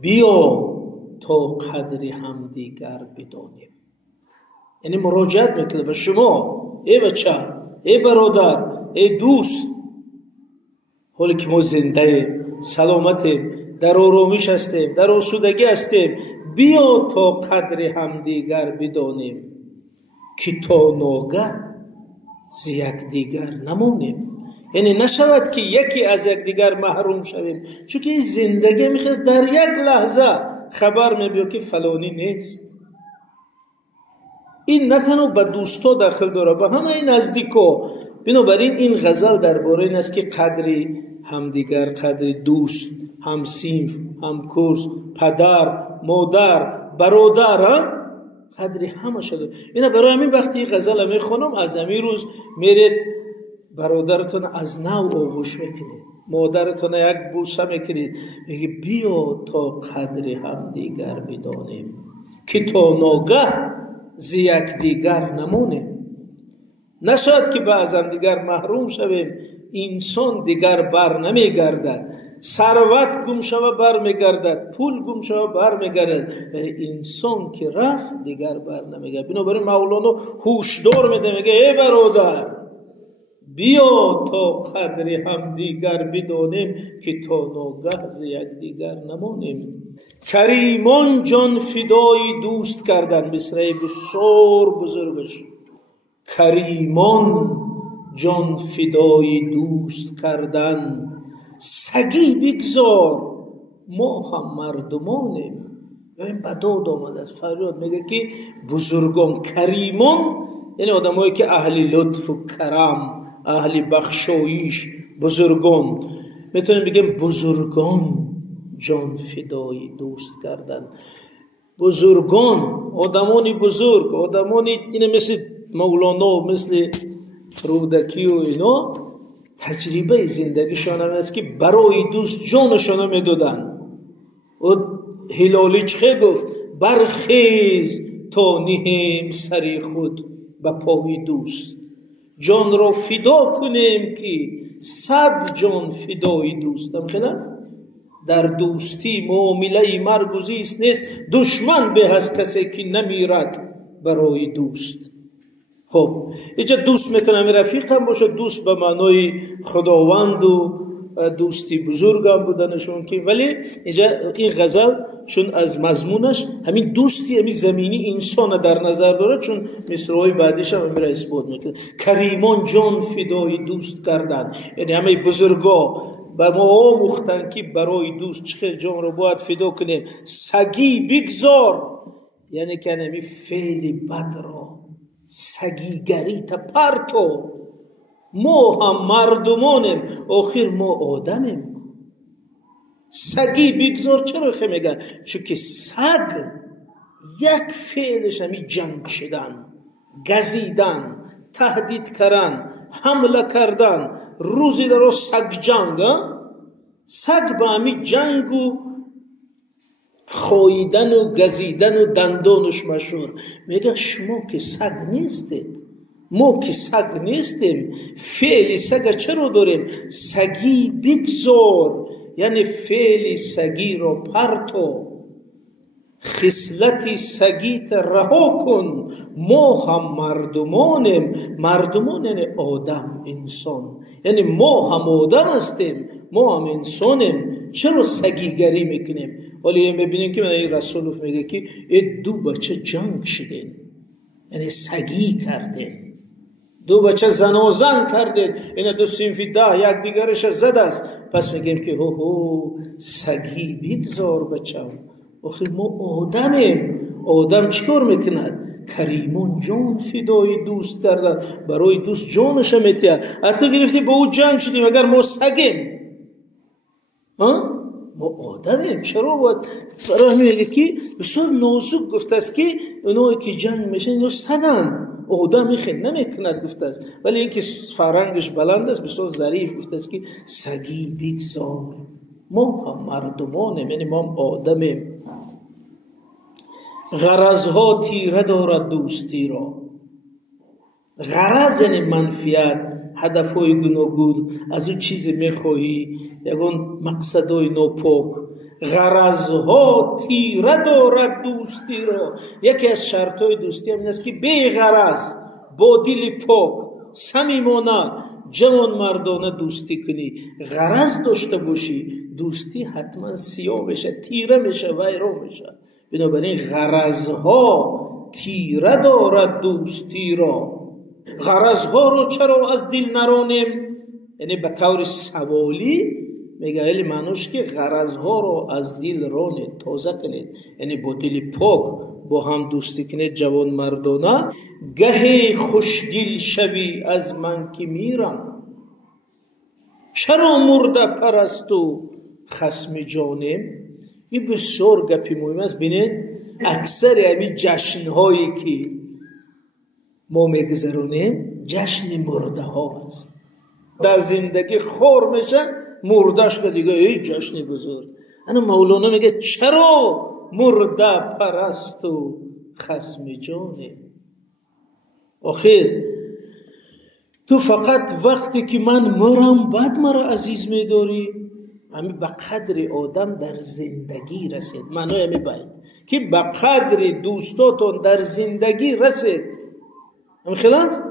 بیا تا قدر همدیگر بدانیم. یعنی مراجعت میکنه به شما، ای بچه، ای برادر، ای دوست، حالی که ما زنده سلامتیم، در آرامش هستیم، در آسودگی هستیم، بیا تا قدر همدیگر بدانیم که تا ناگه ز یکدیگر نمانیم. یعنی نشود که یکی از یکدیگر محروم شویم، چون که این زندگی میخواست در یک لحظه خبر میبینیم که فلانی نیست. این نه تنها به دوستا داخل داره، به همه نزدیکا. بنابراین این غزل درباره این است که قدر همدیگر، قدر دوست، هم صنف، هم کورس، پدر، مادر، برادر، قدر همه شده. اینا برای همین وقتی غزل میخونم از همین روز میرید برادرتون از نو آغوش میکنید، مادرتون یک بوسه میکنید، میگه بیا تا قدر همدیگر بدانیم که تا ناگه ز یکدیگر نمانیم. نشاید که بعض هم دیگر محروم شویم. انسان دیگر بر نمیگردد، ثروت گم شوه بر میگردد، پول گم شوه بر میگردد، ولی انسان که رفت دیگر بر نمیگردد. بنابراین مولانا هوشدار میده، میگه ای برادر بیا تا قدر همدیگر بدانیم که تا ناگه ز یکدیگر نمانیم. کریمان جان فدای دوست کردن، مصرع بسیار بزرگش. کریمان جان فدای دوست کردن، سگی بگذار ما هم مردمانیم. این بداد آمده است، فریاد میگه که بزرگان، کریمان یعنی آدمایی که اهل لطف و کرم، اهل بخشایش، بزرگان. میتونیم بگیم بزرگان جان فدای دوست کردن. بزرگان، آدمانی بزرگ، آدمانی اینه مثل مولانا، مثل رودکی و اینا، تجربه زندگیشان هم است که برای دوست جانشان میدادن. و هلالی چه گفت؟ برخیز تا نهیم سری خود به پای دوست، جان را فدا کنیم که 100 جان فدای دوستم. خیلی است در دوستی معامله مرگ و زیست نیست، دشمن به هست کسی که نمیرد برای دوست. خب اینجا دوست میتونه رفیق هم باشه، دوست به معنای خداوند و دوستی بزرگ هم بودنشون که، ولی اینجا این غزل چون از مضمونش همین دوستی، همین زمینی انسان در نظر داره، چون مصرعهای بعدیش هم میره اثبات میکنه. کریمان جان فدای دوست کردن، یعنی همه بزرگا به ما آموختن که برای دوست چه جان رو باید فدا کنیم. سگی بگذار، یعنی که همین فعل بد را، سگیگری تا پرتو، ما هم مردمانیم، آخر ما آدمیم. سگی بگذار چرا خیلی میگه؟ چون که سگ یک فعلش همین جنگ شدن، گزیدن، تهدید کردن، حمله کردن، روزی در سگ جنگ. سگ با همین جنگ و خویدن و گزیدن و دندانش مشهور. میگه شما که سگ نیستید، ما که سگ نیستیم. فعل سگ چرا داریم؟ سگی بگذار، یعنی فعل سگی را پرتو، خصلت سگیت رها کن. ما هم مردمانیم. مردمان یعنی آدم، انسان، یعنی ما هم آدم هستیم، ما هم انسانیم. چرا سگیگری میکنیم؟ ولی ببینیم که این رسول میگه که این 2 بچه جنگ شدین، یعنی سگی کردین. 2 بچه زن کردین، این 2 صنفی 10 یک دیگرش زد است. پس میگیم که هو سگی بگذار بچم، آخر ما آدمیم. آدم چیکار میکند؟ کریمان جان فدای دوست کردن، برای دوست جانش میتیه. حتی گرفتی با او جنگ شدیم، اگر ما سگیم، ما آدمیم. چرا باید؟ برای همین میگه که بسیار نازک گفته است که اونایی که جنگ میشن اینا سگن، آدمی خیلی نمیکند گفته است. ولی اینکه فرنگش بلند است بسیار ظریف گفته است که سگی بگذار، ما هم مردمانیم، یعنی ما هم آدمیم. غرضها تیره دارد دوستی را. غرض یعنی منفیت، هدفهای گوناگون، از اون چیزی میخواهی، یکون مقصدهای ناپاک. غرضها تیره دارد دوستی را. یکی از شرطهای دوستی هم این است که بی غرض، با دل پاک، صمیمانه، جوان مردانه دوستی کنی. غرض داشته باشی، دوستی حتما سیاه میشه، تیره میشه، ویران میشه. بنابراین غرضها تیره دارد دوستی را. غرضها رو چرا از دل نرانیم؟ یعنی به طور سوالی میگه ولی معنوش که غرضها رو از دل رانید، تازه کنید، یعنی با دل پاک با هم دوستی کنید جوان مردانه. گهی خوش دل شوی از من که میرم، چرا مرده پرست و خصم جانم. این بسیار گپی مهم است. بینید اکثر همین جشنهایی که ما میگذرونیم جشن مرده ها است. در زندگی خور میشه، مرده شده دیگه ای جشن بزرگ. انا مولانا میگه چرا مرده پرست و خصم جانم. آخر تو فقط وقتی که من مرم بعد مرا عزیز میداری. همین به قدر آدم در زندگی رسید. معنی همین باید که به قدر دوستاتون در زندگی رسید. همین خلاص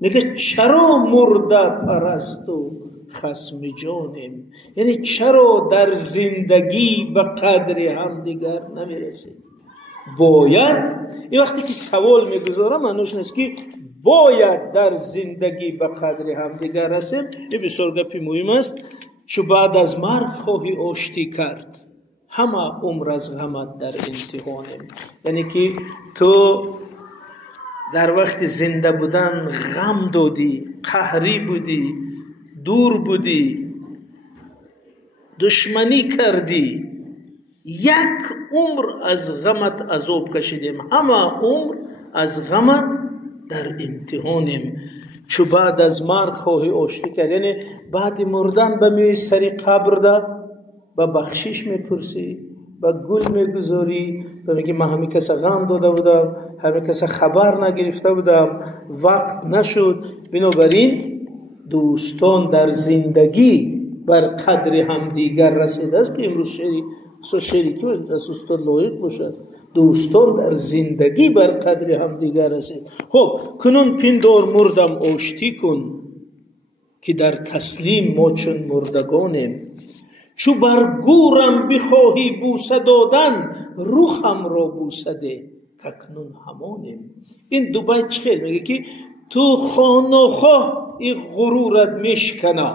میگه چرا مرده پرست و خصم جانم، یعنی چرا در زندگی به قدر همدیگر نمیرسید. باید این وقتی که سوال میگذارم معنیش نیست که باید در زندگی به قدر همدیگر رسیم. این بسیار گپی مهم است. چو بعد از مرگ خواهی آشتی کرد، همه عمر از غمت در امتحانم. یعنی که تو در وقت زنده بودن غم دادی، قهری بودی، دور بودی، دشمنی کردی، یک عمر از غمت عذاب کشیدیم، همه عمر از غمت در امتحانیم. چو بعد از مرگ خواهی آشتی کرد، یعنی بعد مردن به میوی سری قبر ده به بخشش میپرسی، به گل میگذاری، به میگی من همین کس غم داده بودم، همین کس خبر نگرفته بودم، وقت نشد. بنابراین دوستان در زندگی بر قدر همدیگر رسیده است که امروز شریکی از استاد لایق باشد. دوستان در زندگی بر قدر همدیگر رسید. خب کنون پندار مردم آشتی کن، که در تسلیم ما چون مردگانیم. چو بر گورم بخواهی بوسه دادن، رخم را بوسه ده کاکنون همانیم. این دو بیت خیلی میگه که تو خواه نخواه این غرورت میشکنه.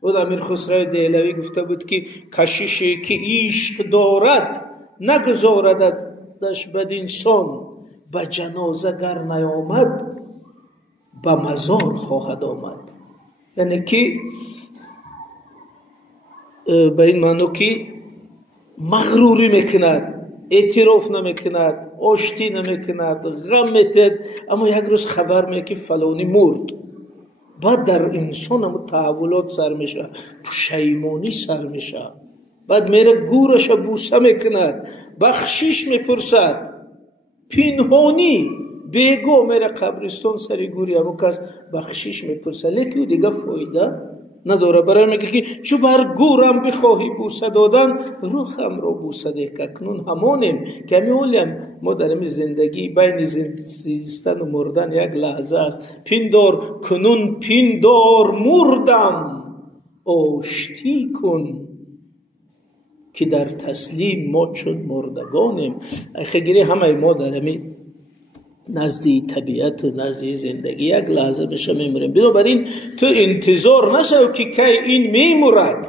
بود امیر خسرو دهلوی گفته بود که کشیشی که عشق دارد نگذاردش بد انسان، به جنازه گر نیامد به مزار خواهد آمد. یعنی که به این معنی که مغروری میکند، اعتراف نمیکند، آشتی نمیکند، غم میتد، اما یک روز خبر میگه که فلانی مرد. بعد در انسان هم تحولات سر میشه، پشیمانی سر میشه، بعد میره گورش بوسه میکند، بخشش میپرسد، پنهانی بیگو میره قبرستان سری گوری همون کس بخشش میپرسد، لیکن دیگه فایده نداره. برای میگه که چو بر گورم بخواهی بوسه دادن، رخم را بوسه ده کاکنون همانیم. که همین ما در این زندگی بین زیستن و مردن یک لحظه است. پندار کنون پندار مردم آشتی کن، که در تسلیم ما چون مردگانیم. خیلی همه ما در همین نزدی طبیعت و نزدی زندگی یک لحظه بشه میموریم. بنابراین تو انتظار نشو که کی این میمورد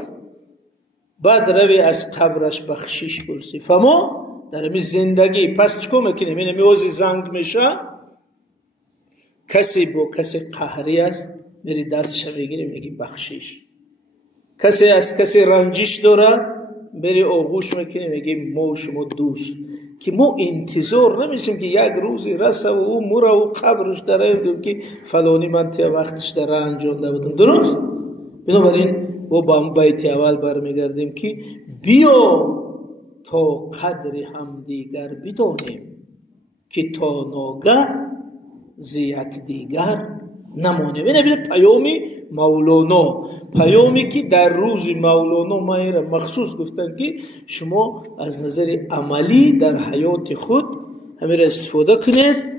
بعد روی از قبرش بخشش پرسی. فما در همین زندگی پس چکو میکنیم؟ این میوزی زنگ میشه، کسی با کسی قهری است میری دستش میگیری میگی بخشش، کسی از کسی رنجش داره بری آغوش میکنی میگی ما شما دوست. که ما انتظار نمیشیم که یک روزی رسه و او مره و قبرش داره که فلانی من تیا وقتش داره انجام بودم. درست؟ بنابراین با بیت اول برمیگردیم که بیا تا قدر هم دیگر بدانیم، که تا ناگه ز یک دیگر نمانیم. این پیامی مولانا، پیامی که در روز مولانا ما این مخصوص گفتن که شما از نظر عملی در حیات خود همین را استفاده کنید